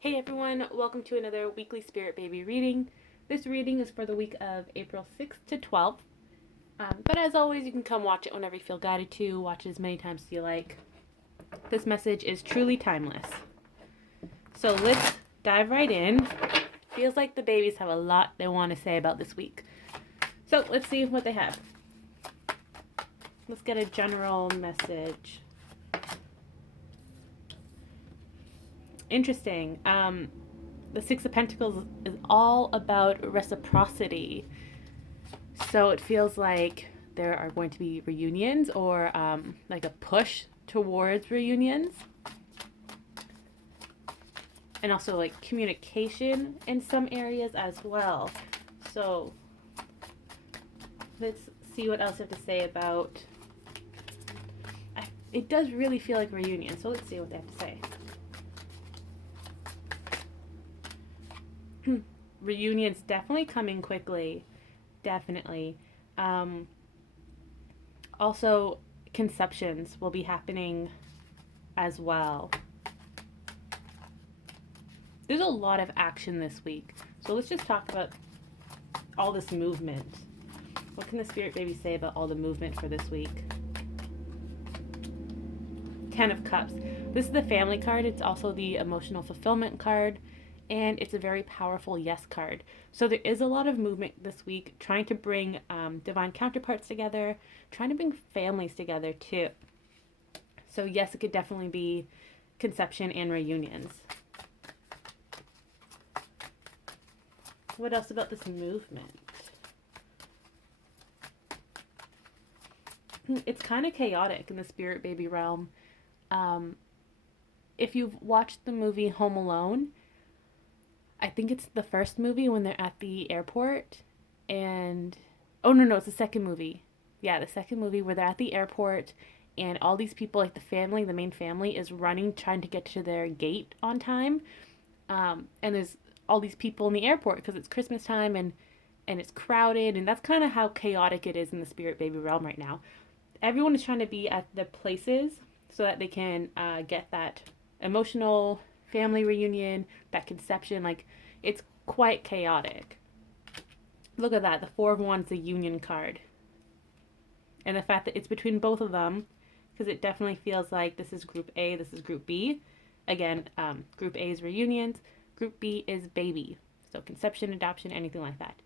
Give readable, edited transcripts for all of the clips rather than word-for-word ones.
Hey everyone, welcome to another weekly Spirit Baby reading. This reading is for the week of April 6th to 12th. But as always, you can come watch it whenever you feel guided to, watch it as many times as you like. This message is truly timeless. So let's dive right in. Feels like the babies have a lot they want to say about this week. So let's see what they have. Let's get a general message. Interesting. The Six of Pentacles is all about reciprocity. So it feels like there are going to be reunions or like a push towards reunions. And also like communication in some areas as well. So let's see what else I have to say about. It does really feel like reunion. So let's see what they have to say. Reunions definitely coming quickly. Definitely. Also, conceptions will be happening as well. There's a lot of action this week. So let's just talk about all this movement. What can the Spirit Baby say about all the movement for this week? 10 of Cups. This is the family card. It's also the emotional fulfillment card. And it's a very powerful yes card. So there is a lot of movement this week, trying to bring divine counterparts together, trying to bring families together too. So yes, it could definitely be conception and reunions. What else about this movement? It's kind of chaotic in the Spirit Baby realm. If you've watched the movie Home Alone, I think it's the first movie when they're at the airport and oh no, it's the second movie. Yeah, the second movie where they're at the airport and all these people, like the family, the main family is running trying to get to their gate on time. And there's all these people in the airport because it's Christmas time and it's crowded, and that's kind of how chaotic it is in the Spirit Baby realm right now. Everyone is trying to be at the places so that they can get that emotional family reunion, that conception. Like, it's quite chaotic. Look at that. The Four of Wands, the union card. And the fact that it's between both of them, because it definitely feels like this is Group A, this is Group B. Again, Group A is reunions, Group B is baby. So conception, adoption, anything like that.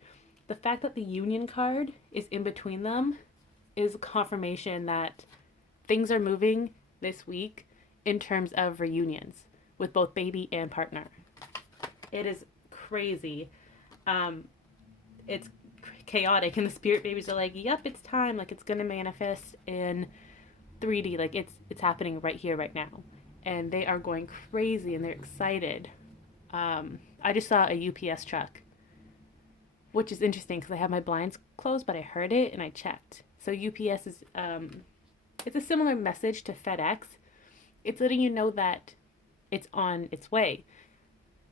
The fact that the union card is in between them is confirmation that things are moving this week in terms of reunions with both baby and partner. It is crazy. It's chaotic, and the Spirit Babies are like, "Yep, it's time. Like, it's gonna manifest in 3D. Like, it's happening right here, right now." And they are going crazy, and they're excited. I just saw a UPS truck, which is interesting because I have my blinds closed, but I heard it and I checked. So UPS is it's a similar message to FedEx. It's letting you know that it's on its way.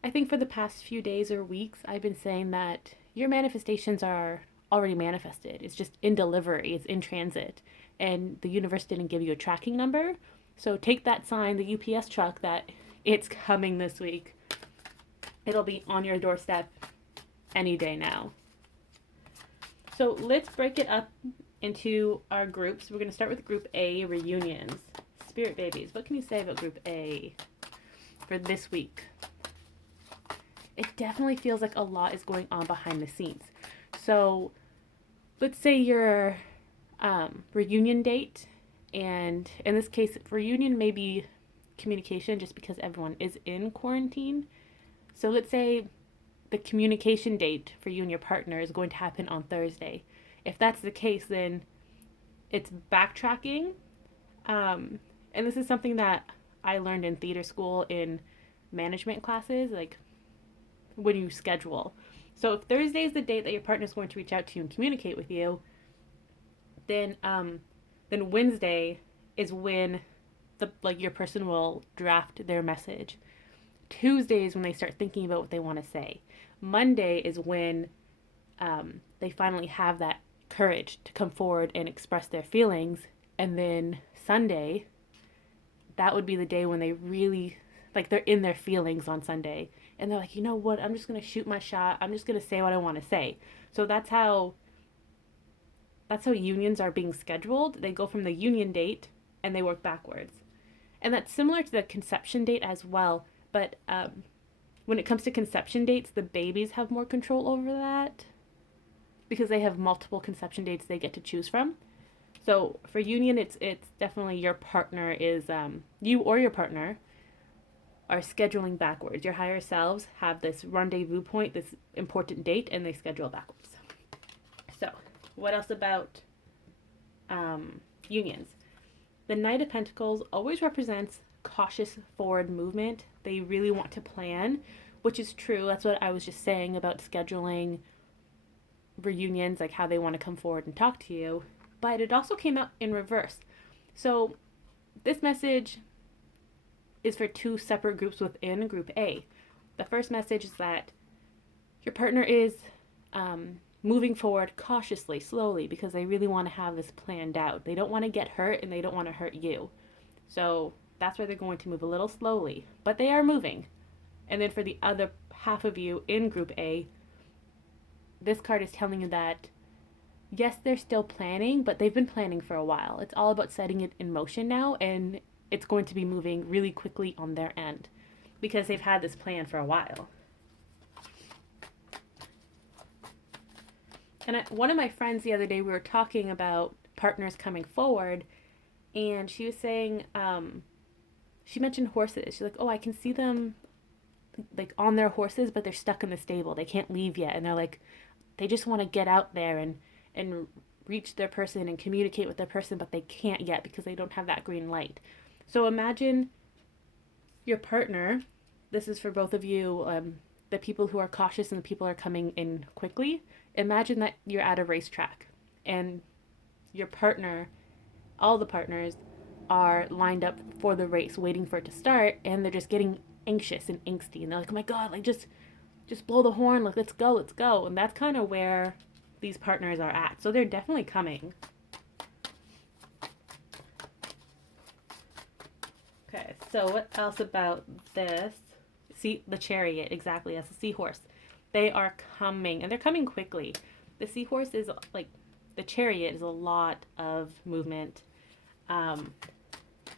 I think for the past few days or weeks, I've been saying that your manifestations are already manifested. It's just in delivery, it's in transit. And the universe didn't give you a tracking number. So take that sign, the UPS truck, that it's coming this week. It'll be on your doorstep any day now. So let's break it up into our groups. We're going to start with Group A, reunions. Spirit Babies, what can you say about Group A for this week? It definitely feels like a lot is going on behind the scenes. So let's say your reunion date, and in this case, reunion may be communication just because everyone is in quarantine. So let's say the communication date for you and your partner is going to happen on Thursday. If that's the case, then it's backtracking. And this is something that I learned in theater school in management classes, like when you schedule. So if Thursday is the date that your partner is going to reach out to you and communicate with you, then Wednesday is when your person will draft their message. Tuesday is when they start thinking about what they want to say. Monday is when they finally have that courage to come forward and express their feelings. And then Sunday, that would be the day when they really like they're in their feelings on Sunday, and they're like, you know what, I'm just gonna shoot my shot. I'm just gonna say what I want to say. So that's how unions are being scheduled. They go from the union date and they work backwards, and that's similar to the conception date as well. But when it comes to conception dates, the babies have more control over that because they have multiple conception dates they get to choose from. So for union, it's definitely your partner is you or your partner are scheduling backwards. Your higher selves have this rendezvous point, this important date, and they schedule backwards. So what else about unions? The Knight of Pentacles always represents cautious forward movement. They really want to plan, which is true. That's what I was just saying about scheduling reunions, like how they want to come forward and talk to you. But it also came out in reverse. So this message is for two separate groups within Group A. The first message is that your partner is moving forward cautiously, slowly, because they really want to have this planned out. They don't want to get hurt and they don't want to hurt you. So that's why they're going to move a little slowly, but they are moving. And then for the other half of you in Group A, this card is telling you that yes, they're still planning, but they've been planning for a while. It's all about setting it in motion now, and it's going to be moving really quickly on their end because they've had this plan for a while. And one of my friends the other day, we were talking about partners coming forward, and she was saying, she mentioned horses. She's like, oh, I can see them like on their horses, but they're stuck in the stable. They can't leave yet. And they're like, they just want to get out there and reach their person and communicate with their person, but they can't yet because they don't have that green light. So imagine your partner, this is for both of you, the people who are cautious and the people who are coming in quickly. Imagine that you're at a racetrack and your partner, all the partners, are lined up for the race, waiting for it to start, and they're just getting anxious and angsty, and they're like, oh my god, like just blow the horn, like let's go. And that's kind of where these partners are at. So they're definitely coming. Okay, so what else about this? See, the chariot, exactly, that's a seahorse. They are coming, and they're coming quickly. The seahorse is like, the chariot is a lot of movement.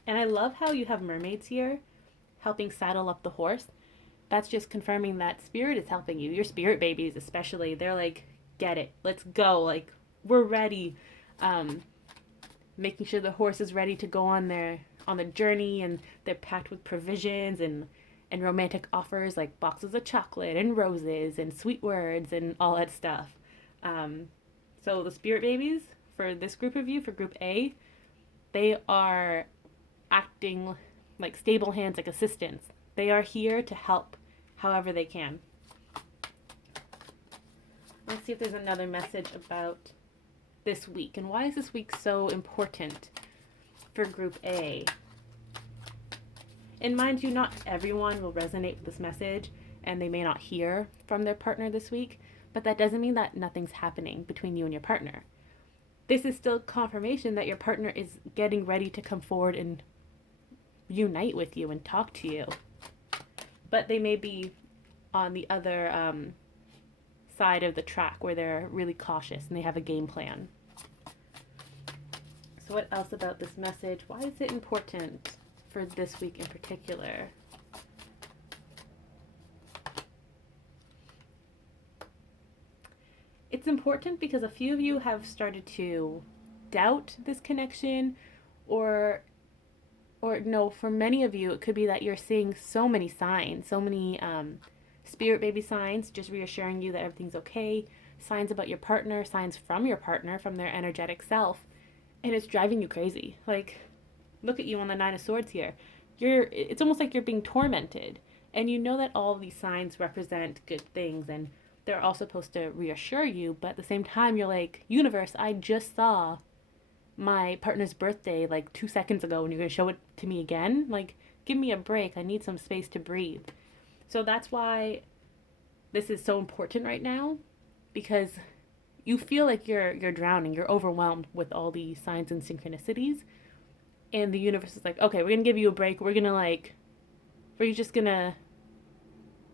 And I love how you have mermaids here helping saddle up the horse. That's just confirming that spirit is helping you. Your spirit babies especially, they're like, get it, let's go, like we're ready. Making sure the horse is ready to go on the journey, and they're packed with provisions and romantic offers like boxes of chocolate and roses and sweet words and all that stuff. So the spirit babies for this group of you, for Group A, they are acting like stable hands, like assistants. They are here to help however they can. Let's see if there's another message about this week. And why is this week so important for Group A? And mind you, not everyone will resonate with this message, and they may not hear from their partner this week, but that doesn't mean that nothing's happening between you and your partner. This is still confirmation that your partner is getting ready to come forward and unite with you and talk to you. But they may be on the other side of the track where they're really cautious and they have a game plan. So what else about this message? Why is it important for this week in particular? It's important because a few of you have started to doubt this connection, or no, for many of you, it could be that you're seeing so many signs, so many spirit baby signs, just reassuring you that everything's okay, signs about your partner, signs from your partner, from their energetic self, and it's driving you crazy. Like, look at you on the Nine of Swords here. It's almost like you're being tormented, and you know that all these signs represent good things, and they're all supposed to reassure you, but at the same time, you're like, universe, I just saw my partner's birthday like 2 seconds ago, and you're going to show it to me again? Like, give me a break. I need some space to breathe. So that's why this is so important right now, because you feel like you're drowning, you're overwhelmed with all these signs and synchronicities, and the universe is like, okay, we're going to give you a break. We're going Or are you just gonna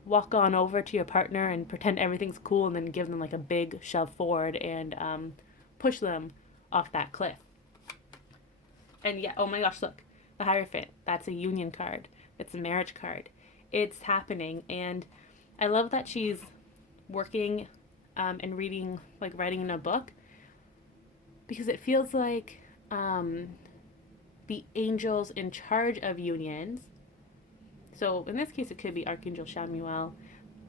walk on over to your partner and pretend everything's cool and then give them like a big shove forward and push them off that cliff? And yeah, oh my gosh, look, the Hierophant. That's a union card. It's a marriage card. It's happening. And I love that she's working and reading, like writing in a book, because it feels like the angels in charge of unions. So in this case, it could be Archangel Chamuel,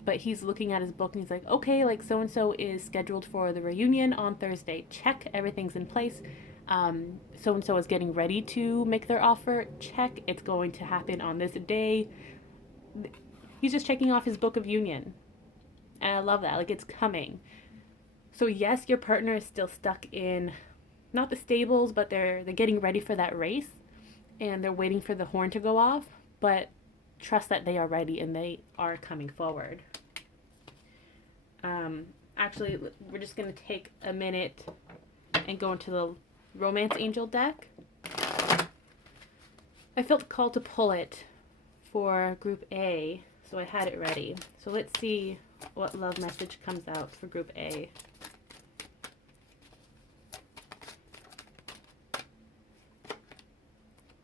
but he's looking at his book and he's like, okay, like so and so is scheduled for the reunion on Thursday. Check, everything's in place. So and so is getting ready to make their offer. Check, it's going to happen on this day. He's just checking off his book of union. And I love that. Like, it's coming. So yes, your partner is still stuck in not the stables, but they're getting ready for that race and they're waiting for the horn to go off, but trust that they are ready and they are coming forward. Actually, we're just going to take a minute and go into the Romance Angel deck. I felt called to pull it for Group A, so I had it ready. So let's see what love message comes out for Group A.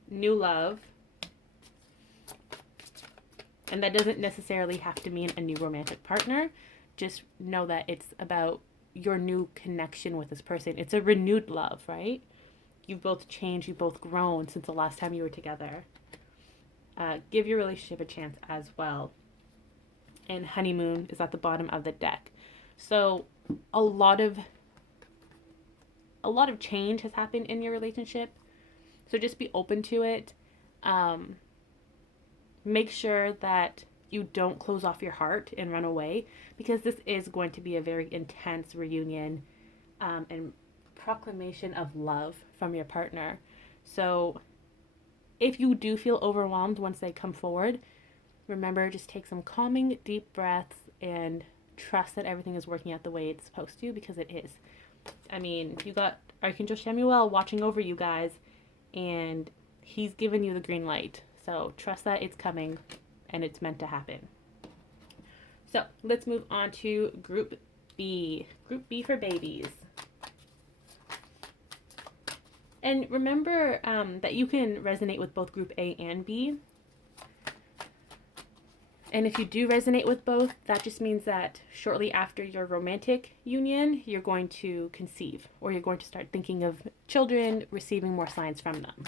New love. And that doesn't necessarily have to mean a new romantic partner. Just know that it's about your new connection with this person. It's a renewed love, right? You've both changed, you've both grown since the last time you were together. Give your relationship a chance as well. And honeymoon is at the bottom of the deck. So a lot of change has happened in your relationship. So just be open to it. Make sure that you don't close off your heart and run away, because this is going to be a very intense reunion and proclamation of love from your partner. So if you do feel overwhelmed once they come forward, remember, just take some calming, deep breaths and trust that everything is working out the way it's supposed to, because it is. I mean, you got Archangel Chamuel watching over you guys, and he's given you the green light. So trust that it's coming and it's meant to happen. So let's move on to Group B. Group B for babies. And remember that you can resonate with both Group A and B. And if you do resonate with both, that just means that shortly after your romantic union, you're going to conceive, or you're going to start thinking of children, receiving more signs from them.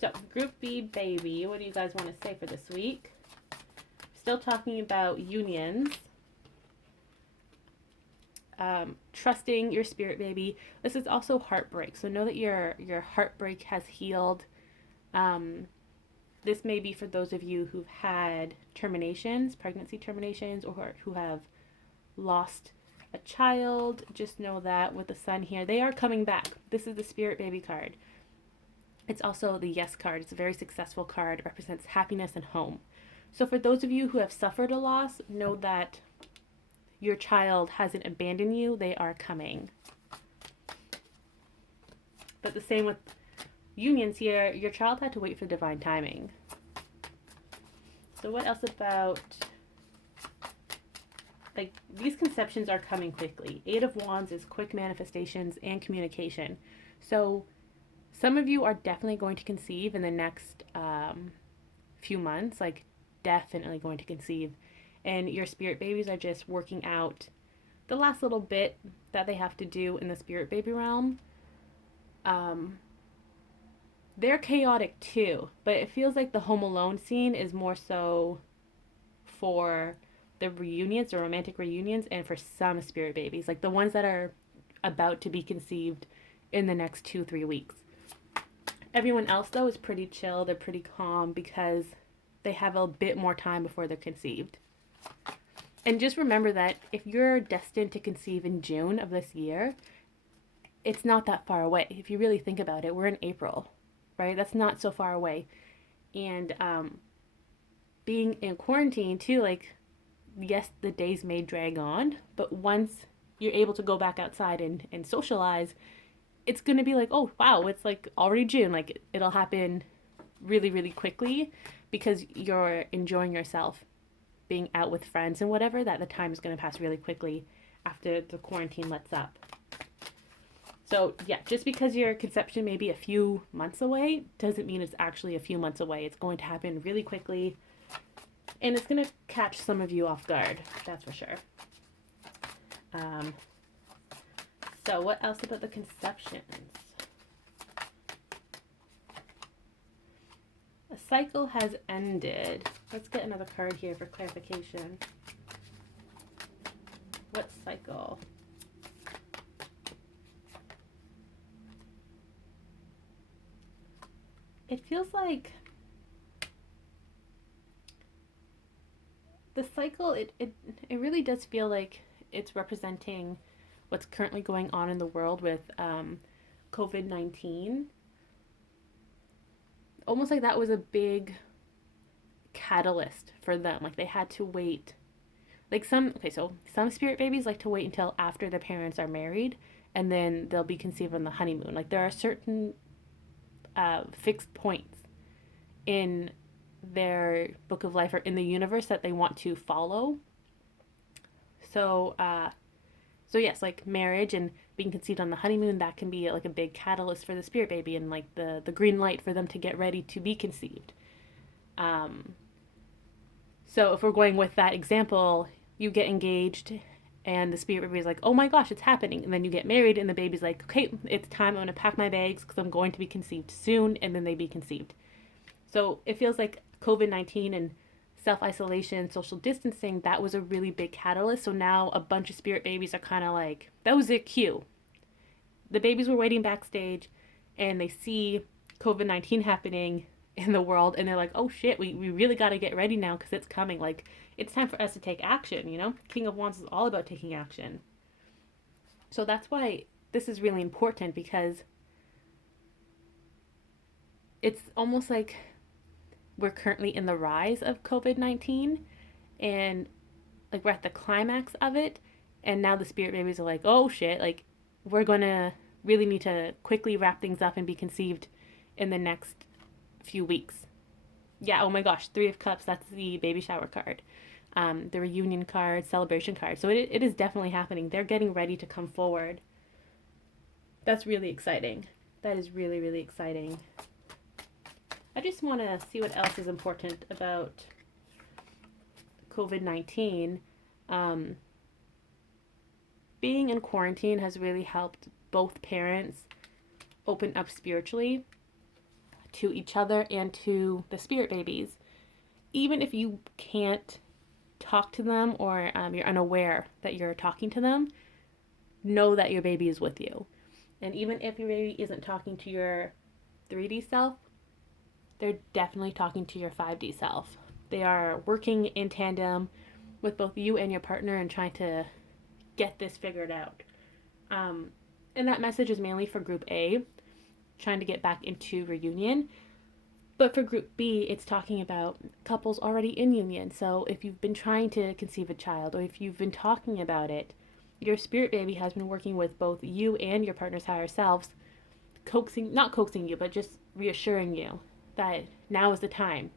So, Group B baby, what do you guys want to say for this week? Still talking about unions. Trusting your spirit baby. This is also heartbreak. So know that your heartbreak has healed. This may be for those of you who've had terminations, pregnancy terminations, or who have lost a child. Just know that with the sun here, they are coming back. This is the spirit baby card. It's also the yes card. It's a very successful card. It represents happiness and home. So for those of you who have suffered a loss, know that your child hasn't abandoned you. They are coming. But the same with unions here. Your child had to wait for divine timing. So what else about, like, these conceptions are coming quickly. Eight of Wands is quick manifestations and communication. So some of you are definitely going to conceive in the next few months, like definitely going to conceive. And your spirit babies are just working out the last little bit that they have to do in the spirit baby realm. They're chaotic too, but it feels like the Home Alone scene is more so for the reunions, the romantic reunions, and for some spirit babies, like the ones that are about to be conceived in the next 2-3 weeks. Everyone else, though, is pretty chill. They're pretty calm because they have a bit more time before they're conceived. And just remember that if you're destined to conceive in June of this year, it's not that far away. If you really think about it, we're in April, right? That's not so far away. And being in quarantine, too, like, yes, the days may drag on, but once you're able to go back outside and socialize, it's going to be like, oh, wow, it's like already June. Like, it'll happen really, really quickly. because you're enjoying yourself, being out with friends and whatever, that the time is going to pass really quickly after the quarantine lets up. So yeah, just because your conception may be a few months away doesn't mean it's actually a few months away. It's going to happen really quickly, and it's going to catch some of you off guard, that's for sure. So what else about the conceptions? A cycle has ended. Let's get another card here for clarification. What cycle? It feels like the cycle, it really does feel like it's representing what's currently going on in the world with COVID-19. Almost like that was a big catalyst for them. Like they had to wait. Like some spirit babies like to wait until after their parents are married, and then they'll be conceived on the honeymoon. Like there are certain fixed points in their book of life or in the universe that they want to follow. So yes, like marriage and being conceived on the honeymoon, that can be like a big catalyst for the spirit baby and like the green light for them to get ready to be conceived. So if we're going with that example, you get engaged and the spirit baby is like, oh my gosh, it's happening. And then you get married and the baby's like, okay, it's time. I'm going to pack my bags because I'm going to be conceived soon. And then they be conceived. So it feels like COVID-19 and self-isolation, social distancing, that was a really big catalyst. So now a bunch of spirit babies are kind of like, that was their cue. The babies were waiting backstage and they see COVID-19 happening in the world and they're like, oh shit, we really got to get ready now because it's coming. Like, it's time for us to take action, you know? King of Wands is all about taking action. So that's why this is really important, because it's almost like we're currently in the rise of COVID-19 and like we're at the climax of it, and now the spirit babies are like, oh shit, like we're gonna really need to quickly wrap things up and be conceived in the next few weeks. Yeah, oh my gosh, Three of Cups, that's the baby shower card. The reunion card, celebration card. So it is definitely happening. They're getting ready to come forward. That's really exciting. That is really, really exciting. I just want to see what else is important about COVID-19. Being in quarantine has really helped both parents open up spiritually to each other and to the spirit babies. Even if you can't talk to them or you're unaware that you're talking to them, know that your baby is with you. And even if your baby isn't talking to your 3D self, they're definitely talking to your 5D self. They are working in tandem with both you and your partner and trying to get this figured out. And that message is mainly for Group A, trying to get back into reunion. But for Group B, it's talking about couples already in union. So if you've been trying to conceive a child, or if you've been talking about it, your spirit baby has been working with both you and your partner's higher selves, not coaxing you, but just reassuring you that now is the time.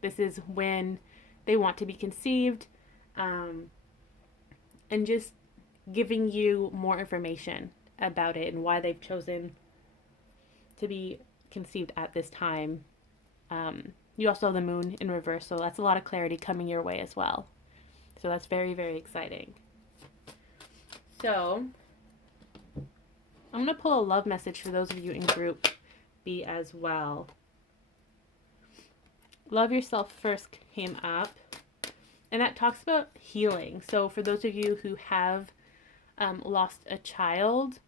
This is when they want to be conceived, and just giving you more information about it and why they've chosen to be conceived at this time. You also have the moon in reverse, so that's a lot of clarity coming your way as well. So that's very, very exciting. So I'm going to pull a love message for those of you in Group B as well. Love Yourself First came up, and that talks about healing. So for those of you who have lost a child,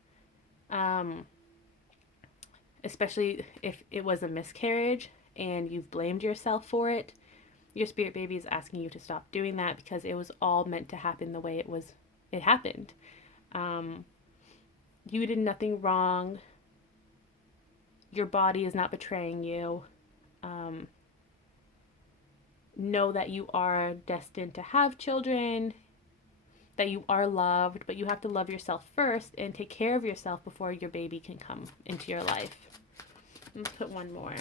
especially if it was a miscarriage and you've blamed yourself for it, your spirit baby is asking you to stop doing that, because it was all meant to happen the way it happened. You did nothing wrong. Your body is not betraying you. Know that you are destined to have children, that you are loved, but you have to love yourself first and take care of yourself before your baby can come into your life. Let's put one more.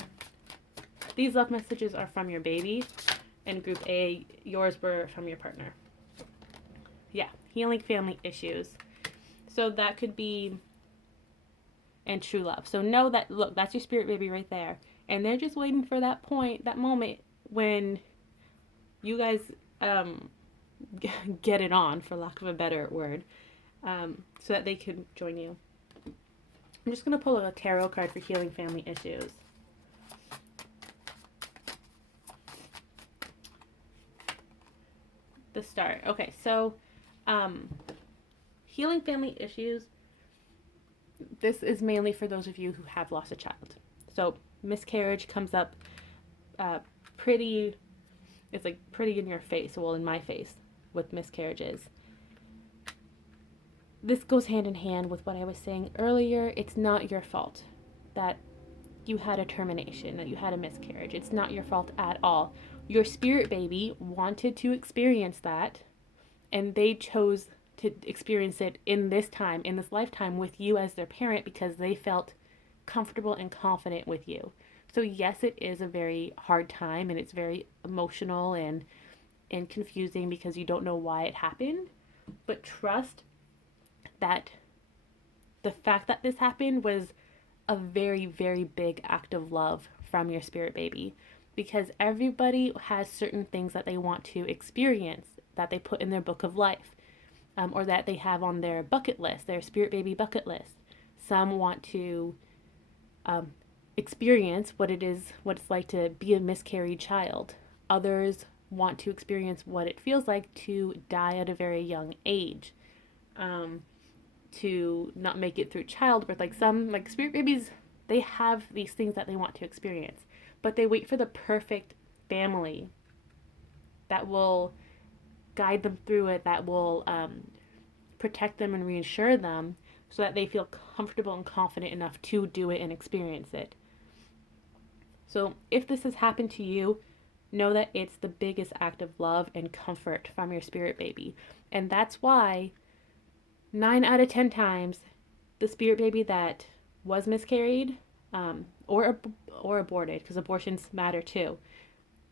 These love messages are from your baby. And group A, yours were from your partner. Yeah, healing family issues. So that could be, and true love. So know that, look, that's your spirit baby right there. And they're just waiting for that point, that moment when you guys get it on, for lack of a better word, so that they can join you. I'm just going to pull a tarot card for healing family issues. The start. Okay, so healing family issues, this is mainly for those of you who have lost a child. So miscarriage comes up pretty, it's like pretty in your face, well, in my face with miscarriages. This goes hand in hand with what I was saying earlier. It's not your fault that you had a termination, that you had a miscarriage. It's not your fault at all. Your spirit baby wanted to experience that, and they chose to experience it in this time, in this lifetime, with you as their parent, because they felt comfortable and confident with you. So yes, it is a very hard time, and it's very emotional and confusing because you don't know why it happened. But trust that the fact that this happened was a very, very big act of love from your spirit baby, because everybody has certain things that they want to experience, that they put in their book of life, or that they have on their bucket list, their spirit baby bucket list. Some want to experience what it's like to be a miscarried child. Others want to experience what it feels like to die at a very young age, to not make it through childbirth. Like some, like spirit babies, they have these things that they want to experience, but they wait for the perfect family that will guide them through it, that will protect them and reassure them, so that they feel comfortable and confident enough to do it and experience it. So if this has happened to you, know that it's the biggest act of love and comfort from your spirit baby. And that's why 9 out of 10 times the spirit baby that was miscarried or aborted, because abortions matter too,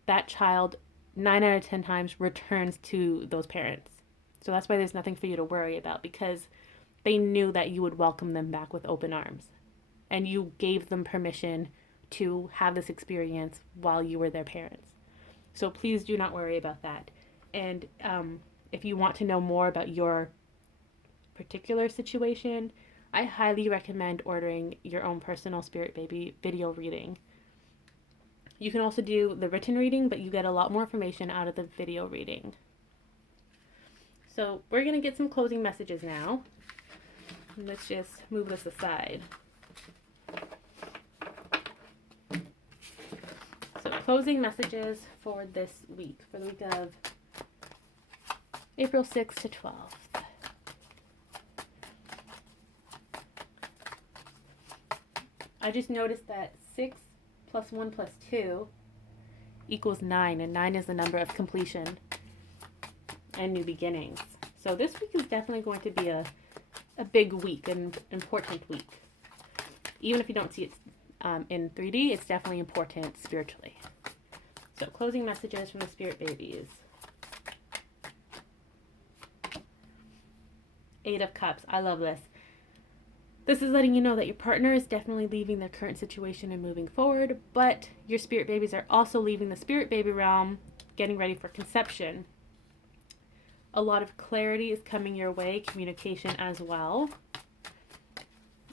that child 9 out of 10 times returns to those parents. So that's why there's nothing for you to worry about, because they knew that you would welcome them back with open arms, and you gave them permission to have this experience while you were their parents. So please do not worry about that. And if you want to know more about your particular situation, I highly recommend ordering your own personal spirit baby video reading. You can also do the written reading, but you get a lot more information out of the video reading. So we're going to get some closing messages now. Let's just move this aside. So closing messages for this week, for the week of April 6th to 12th. I just noticed that 6 plus 1 plus 2 equals 9, and 9 is the number of completion and new beginnings. So this week is definitely going to be a big week, an important week. Even if you don't see it in 3D, it's definitely important spiritually. So closing messages from the spirit babies. 8 of Cups. I love this. This is letting you know that your partner is definitely leaving their current situation and moving forward, but your spirit babies are also leaving the spirit baby realm, getting ready for conception. A lot of clarity is coming your way, communication as well.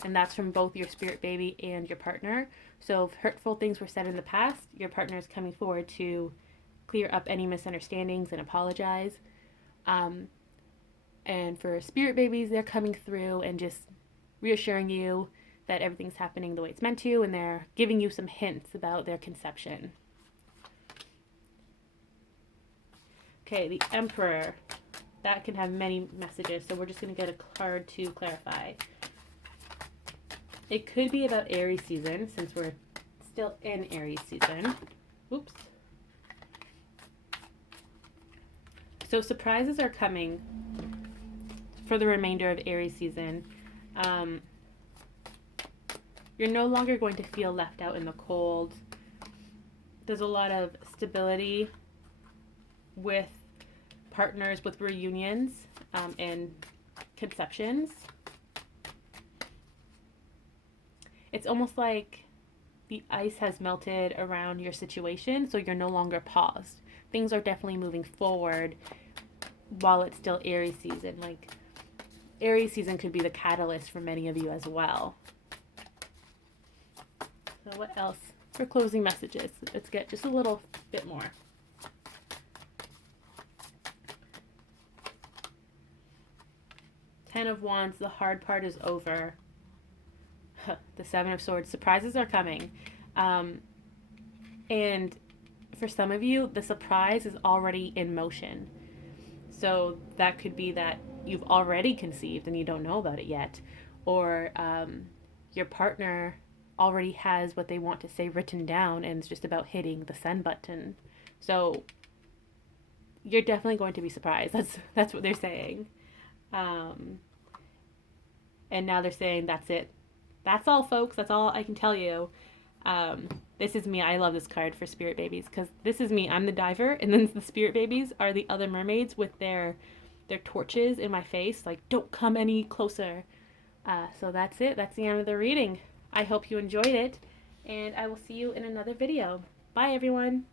And that's from both your spirit baby and your partner. So if hurtful things were said in the past, your partner is coming forward to clear up any misunderstandings and apologize. And for spirit babies, they're coming through and just reassuring you that everything's happening the way it's meant to, and they're giving you some hints about their conception. Okay, the Emperor. That can have many messages, so we're just going to get a card to clarify. It could be about Aries season, since we're still in Aries season. Oops. So surprises are coming for the remainder of Aries season. You're no longer going to feel left out in the cold. there's a lot of stability with partners with reunions and conceptions. It's almost like the ice has melted around your situation, so you're no longer paused. Things are definitely moving forward while it's still Aries season. Like, Aries season could be the catalyst for many of you as well. So what else for closing messages? Let's get just a little bit more. Ten of Wands, the hard part is over. The Seven of Swords, surprises are coming. And for some of you, the surprise is already in motion. So that could be that you've already conceived and you don't know about it yet. Or your partner already has what they want to say written down and it's just about hitting the send button. So you're definitely going to be surprised. That's what they're saying. And now they're saying that's it. That's all, folks. That's all I can tell you. This is me. I love this card for spirit babies because this is me. I'm the diver, and then the spirit babies are the other mermaids with their torches in my face, like, don't come any closer. So that's it. That's the end of the reading. I hope you enjoyed it, and I will see you in another video. Bye, everyone.